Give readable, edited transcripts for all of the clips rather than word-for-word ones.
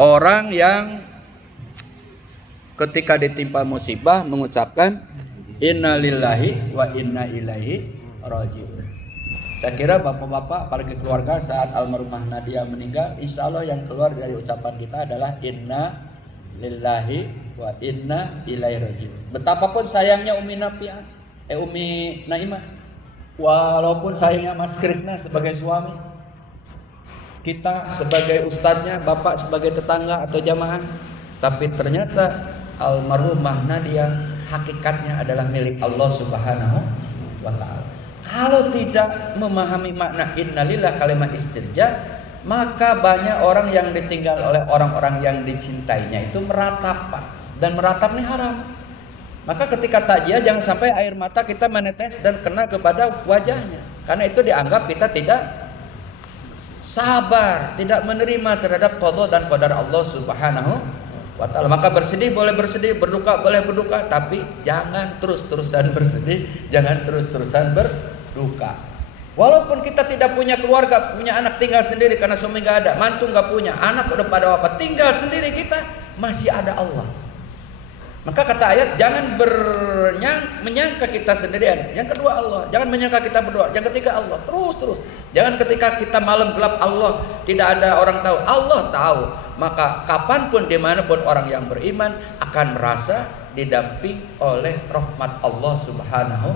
orang yang ketika ditimpa musibah mengucapkan inna lillahi wa inna ilaihi raji'un. Saya kira bapak-bapak, apalagi keluarga saat almarhumah Nadia meninggal, insya Allah yang keluar dari ucapan kita adalah inna lillahi wa inna ilaihi raji'un. Betapapun sayangnya Umi Naimah, walaupun sayangnya Mas Krisna sebagai suami, kita sebagai ustadznya, bapak sebagai tetangga atau jamaah, tapi ternyata almarhumah Nadia hakikatnya adalah milik Allah Subhanahu wa ta'ala. Kalau tidak memahami makna innalillah kalimat istirja, maka banyak orang yang ditinggal oleh orang-orang yang dicintainya itu meratap, Pak. Dan meratap ini haram. Maka ketika takziah jangan sampai air mata kita menetes dan kena kepada wajahnya, karena itu dianggap kita tidak sabar, tidak menerima terhadap qada dan qadar Allah Subhanahu wa ta'ala. Maka bersedih boleh bersedih, berduka boleh berduka, tapi jangan terus-terusan bersedih, jangan terus-terusan berduka. Walaupun kita tidak punya keluarga, punya anak, tinggal sendiri karena suami gak ada, mantu gak punya, anak udah pada wafat, tinggal sendiri kita, masih ada Allah. Maka kata ayat, jangan menyangka kita sendirian. Yang kedua Allah, jangan menyangka kita berdua. Yang ketiga Allah, terus. Jangan ketika kita malam gelap Allah tidak ada orang tahu, Allah tahu. Maka kapanpun dimanapun orang yang beriman akan merasa didamping oleh rahmat Allah Subhanahu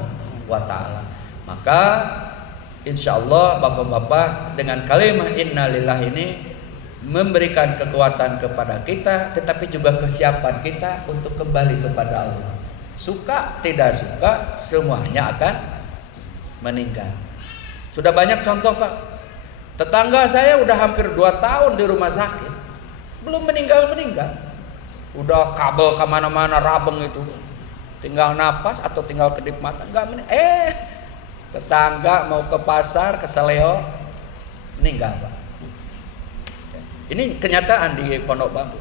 wa ta'ala. Maka insya Allah bapak-bapak dengan kalimat innalillah ini memberikan kekuatan kepada kita, tetapi juga kesiapan kita untuk kembali kepada Allah. Suka tidak suka, semuanya akan meninggal. Sudah banyak contoh, Pak. Tetangga saya udah hampir 2 tahun di rumah sakit, belum meninggal. Udah kabel kemana-mana rabeng itu, tinggal napas atau tinggal kedip mata, enggak meninggal. Tetangga mau ke pasar, ke Seleo, meninggal, Pak. Ini kenyataan di Pondok Bambu.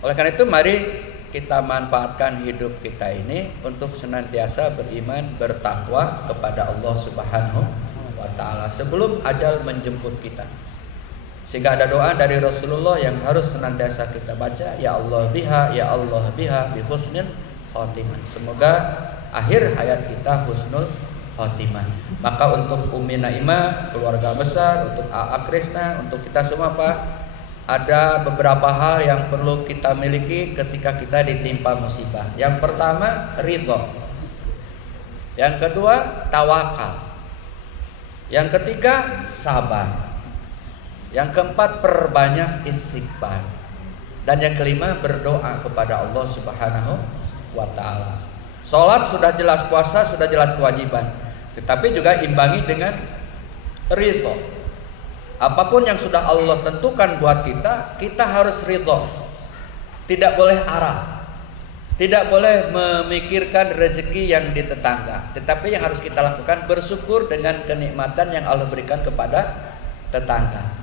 Oleh karena itu mari kita manfaatkan hidup kita ini untuk senantiasa beriman, bertakwa kepada Allah Subhanahu wa ta'ala sebelum ajal menjemput kita. Sehingga ada doa dari Rasulullah yang harus senantiasa kita baca, ya Allah biha bi husnil khotimah. Semoga akhir hayat kita husnul khotimah. Maka untuk Umi Naimah, keluarga besar, untuk A.A. Krisna, untuk kita semua, Pak, ada beberapa hal yang perlu kita miliki ketika kita ditimpa musibah. Yang pertama, ridho. Yang kedua, tawakal. Yang ketiga, sabar. Yang keempat, perbanyak istighfar. Dan yang kelima, berdoa kepada Allah Subhanahu wa ta'ala. Salat sudah jelas, puasa sudah jelas kewajiban, tetapi juga imbangi dengan ridho. Apapun yang sudah Allah tentukan buat kita, kita harus ridho. Tidak boleh arah, tidak boleh memikirkan rezeki yang di tetangga. Tetapi yang harus kita lakukan, bersyukur dengan kenikmatan yang Allah berikan kepada tetangga.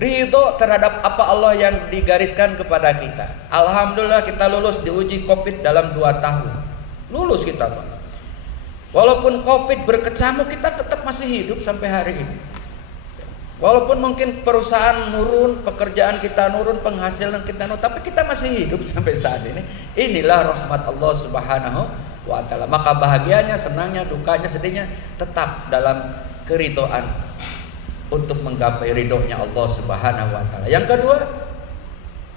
Ridho terhadap apa Allah yang digariskan kepada kita. Alhamdulillah kita lulus diuji COVID dalam 2 tahun. Lulus kita, Pak. Walaupun COVID berkecamuk, kita tetap masih hidup sampai hari ini. Walaupun mungkin perusahaan nurun, pekerjaan kita nurun, penghasilan kita nurun, tapi kita masih hidup sampai saat ini. Inilah rahmat Allah Subhanahu wa ta'ala. Maka bahagianya, senangnya, dukanya, sedihnya tetap dalam keridhaan untuk menggapai ridhonya Allah Subhanahu wa ta'ala. Yang kedua,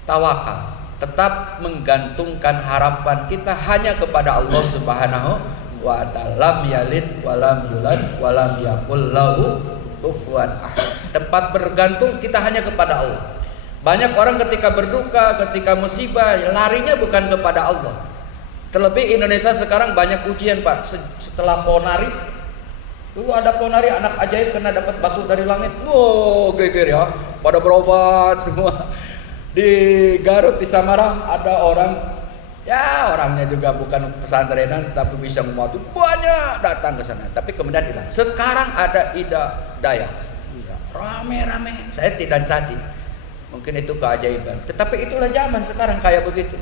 tawakal. Tetap menggantungkan harapan kita hanya kepada Allah Subhanahu wa ta'ala. Lam yalid walam yulad walam yakul lahu kufuwan ahad. Tempat bergantung kita hanya kepada Allah. Banyak orang ketika berduka, ketika musibah, larinya bukan kepada Allah. Terlebih Indonesia sekarang banyak ujian, Pak. Setelah Ponari, dulu ada Ponari anak ajaib kena dapat batu dari langit. Wow, geger ya. Pada berobat semua. Di Garut, di Samarang ada orang, ya orangnya juga bukan pesantrenan tapi bisa membantu, banyak datang ke sana. Tapi kemudian hilang. Sekarang ada Ida Dayak. Rame-rame, saya tidak caci, mungkin itu keajaiban, tetapi itulah zaman sekarang kayak begitu.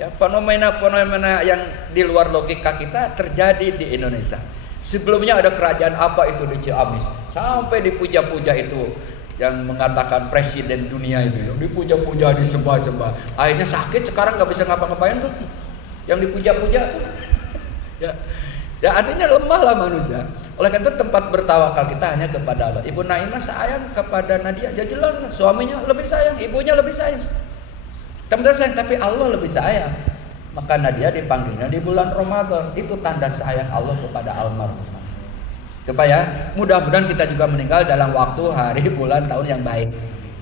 Ya, fenomena-fenomena yang di luar logika kita terjadi di Indonesia. Sebelumnya ada kerajaan apa itu di Ciamis, sampai dipuja-puja itu yang mengatakan presiden dunia itu ya, dipuja-puja, disembah-sembah, akhirnya sakit sekarang nggak bisa ngapa-ngapain tuh, yang dipuja-puja tuh. Ya artinya lemah lah manusia. Oleh karena itu tempat bertawakal kita hanya kepada Allah. Ibu Naimah sayang kepada Nadia, ya jelas lah, suaminya lebih sayang, ibunya lebih sayang. Teman-teman sayang, tapi Allah lebih sayang. Maka Nadia dipanggilnya di bulan Ramadan. Itu tanda sayang Allah kepada almarhumah. Supaya mudah-mudahan kita juga meninggal dalam waktu, hari, bulan, tahun yang baik.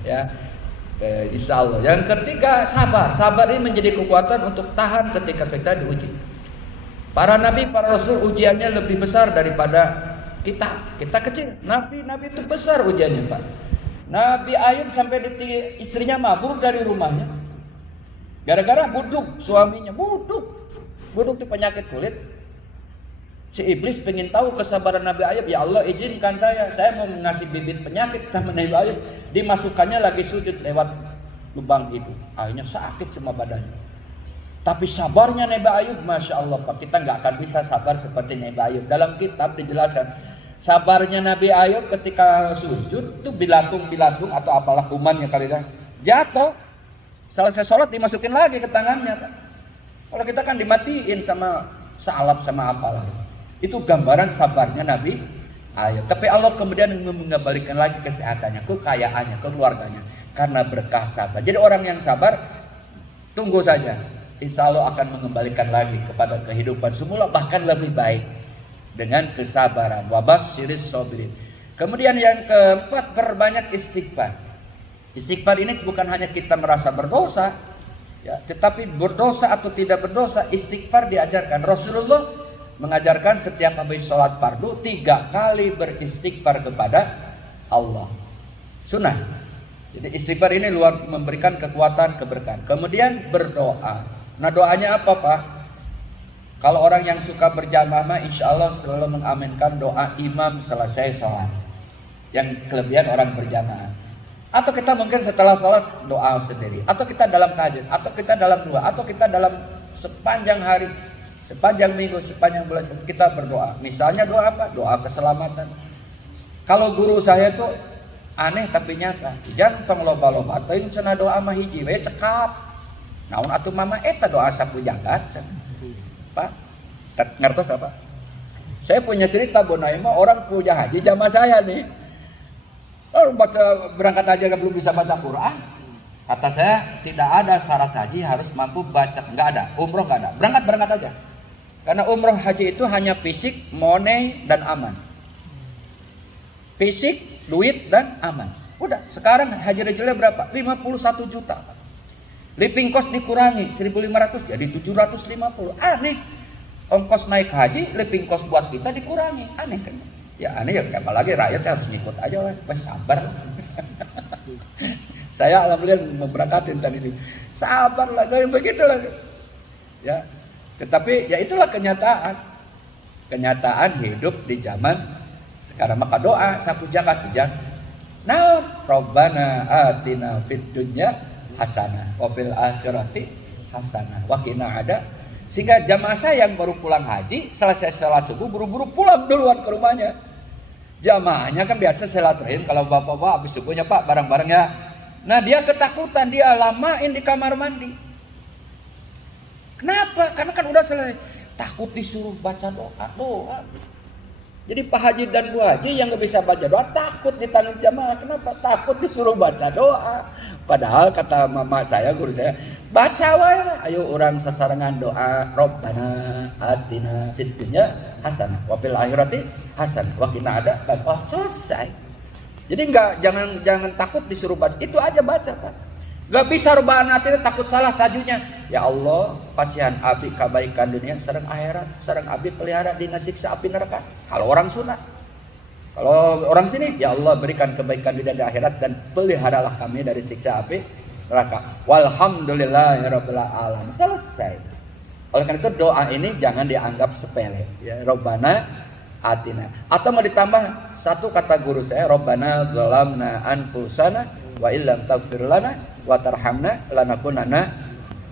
Ya, insya Allah. Yang ketiga, sabar. Sabar ini menjadi kekuatan untuk tahan ketika kita diuji. Para nabi, para rasul ujiannya lebih besar daripada kita. Kita kecil. Nabi itu besar ujiannya, Pak. Nabi Ayub sampai istrinya mabur dari rumahnya. Gara-gara buduk suaminya, buduk itu penyakit kulit. Si iblis pengen tahu kesabaran Nabi Ayub. Ya Allah, izinkan saya mau mengasih bibit penyakit sama Nabi Ayub. Dimasukkannya lagi sujud lewat lubang hidung. Akhirnya sakit semua badannya. Tapi sabarnya Nabi Ayub, Masya Allah Pak, kita nggak akan bisa sabar seperti Nabi Ayub. Dalam kitab dijelaskan sabarnya Nabi Ayub ketika sujud itu bilatung atau apalah kumannya kali ya, jatuh. Selesai sholat dimasukin lagi ke tangannya, Pak. Kalau kita kan dimatiin sama salap sama apalah. Itu gambaran sabarnya Nabi Ayub. Tapi Allah kemudian mengembalikan lagi kesehatannya, kekayaannya, keluarganya karena berkah sabar. Jadi orang yang sabar, tunggu saja, insya Allah akan mengembalikan lagi kepada kehidupan semula, bahkan lebih baik dengan kesabaran. Wabasyiris sabirin. Kemudian yang keempat, perbanyak istighfar. Istighfar ini bukan hanya kita merasa berdosa, ya, tetapi berdosa atau tidak berdosa, istighfar diajarkan. Rasulullah mengajarkan setiap habis sholat fardu 3 kali beristighfar kepada Allah. Sunnah. Jadi istighfar ini luar memberikan kekuatan, keberkahan. Kemudian berdoa. Nah doanya apa Pak? Kalau orang yang suka berjamaah, insya Allah selalu mengaminkan doa imam selesai sholat. Yang kelebihan orang berjamaah. Atau kita mungkin setelah sholat doa sendiri. Atau kita dalam tahajud. Atau kita dalam doa. Atau kita dalam sepanjang hari, sepanjang minggu, sepanjang bulan kita berdoa. Misalnya doa apa? Doa keselamatan. Kalau guru saya tuh aneh tapi nyata. Jangan loba-loba. Tapi cenah doa mah hiji we cekap. Naon atuh mama eta doa sapu jagat. Pak, ngertos apa? Saya punya cerita Bu Naimah, orang punya haji jamaah saya nih. Baca berangkat haji belum bisa baca Quran. Kata saya tidak ada syarat haji harus mampu baca, nggak ada. Umroh nggak ada. Berangkat aja. Karena umroh haji itu hanya fisik, money dan aman. Fisik, duit dan aman. Udah. Sekarang haji reguler berapa? 51 juta. Living cost dikurangi 1.500 jadi 750. Aneh. Ongkos naik haji, living cost buat kita dikurangi. Aneh kan? Ya aneh ya, apalagi rakyat harus ngikut aja lah, pas sabar. Saya alhamdulillah memberangkatin tadi itu. Sabar lah, dan begitulah. Ya. Tetapi ya itulah kenyataan. Kenyataan hidup di zaman sekarang. Maka doa sapu jagat hujan. Nah, Rabbana atina fid dunya hasanah wa fil akhirati hasanah wa qina ada. Sehingga jamaah saya yang baru pulang haji, selesai sholat subuh buru-buru pulang duluan ke rumahnya. Jamaahnya kan biasa silaturahim kalau bapak-bapak habis subuhnya Pak bareng-bareng ya. Nah dia ketakutan, dia lamain di kamar mandi. Kenapa? Karena kan udah selesai. Takut disuruh baca doa. Jadi Pak Haji dan Bu Haji yang gak bisa baca doa takut ditanggung jamaah. Kenapa? Takut disuruh baca doa. Padahal kata mama saya, guru saya, baca wae lah. Ayo orang sasarangan doa. Rabbana atina fid dunya hasanah wa fil akhirati hasanah wa qina adzabannar. Selesai. Jadi jangan takut disuruh baca. Itu aja baca Pak. Gak bisa Rabbana atina takut salah tajudnya. Ya Allah, pasihan abi kebaikan dunia sareng akhirat, sareng abi pelihara dina siksa api neraka. Kalau orang Sunda. Kalau orang sini, ya Allah berikan kebaikan dunia dan akhirat dan peliharalah kami dari siksa api neraka. Walhamdulillahirabbil alamin. Selesai. Oleh karena itu doa ini jangan dianggap sepele. Ya, Rabbana atina. Atau mau ditambah satu kata guru saya, Rabbana dzalamna anfusana wa illam taghfir lana wa tarhamna lanakunanna.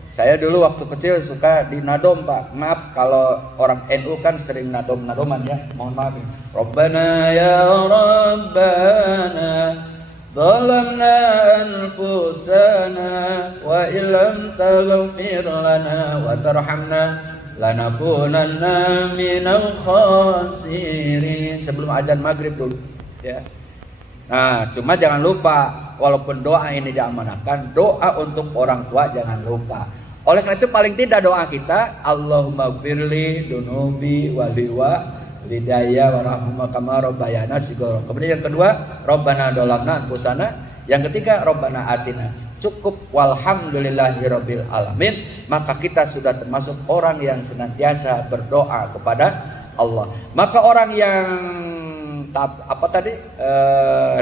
Saya dulu waktu kecil suka di nadom Pak. Maaf kalau orang NU kan sering nadom-nadoman ya. Mohon maaf. Rabbana ya Rabbana ظلمنا أنفسنا وإن لم تغفر لنا وترحمنا لنكونن minal khasirin. Sebelum azan maghrib dulu ya. Nah, cuma jangan lupa, walaupun doa ini diamanahkan, doa untuk orang tua jangan lupa. Oleh karena itu paling tidak doa kita, Allahumma gfirli dunubi waliwa lidaya warahmah kama rabbayana shighara. Kemudian yang kedua, Rabbana dolamna anfusana. Yang ketiga, Rabbana atina. Cukup walhamdulillahirabbil alamin. Maka kita sudah termasuk orang yang senantiasa berdoa kepada Allah. Maka orang yang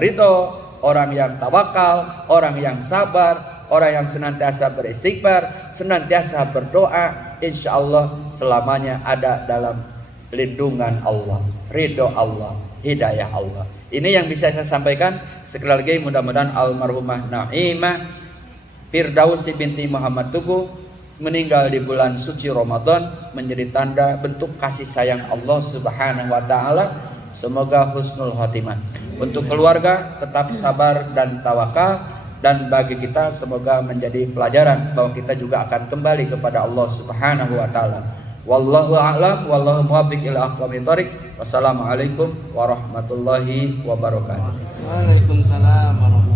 ridho, orang yang tawakal, orang yang sabar, orang yang senantiasa beristighfar, senantiasa berdoa, insya Allah selamanya ada dalam lindungan Allah, ridho Allah, hidayah Allah. Ini yang bisa saya sampaikan. Sekali lagi mudah-mudahan almarhumah Naimah Firdausi binti Muhammad Tugu meninggal di bulan suci Ramadan menjadi tanda bentuk kasih sayang Allah Subhanahu wa taala. Semoga husnul khotimah. Untuk keluarga tetap sabar dan tawakal, dan bagi kita semoga menjadi pelajaran bahwa kita juga akan kembali kepada Allah Subhanahu wa taala. Wallahu a'lam wallahu muwaffiq ila aqwamit thoriq. Wassalamualaikum warahmatullahi wabarakatuh. Waalaikumsalam warahmatullahi wabarakatuh.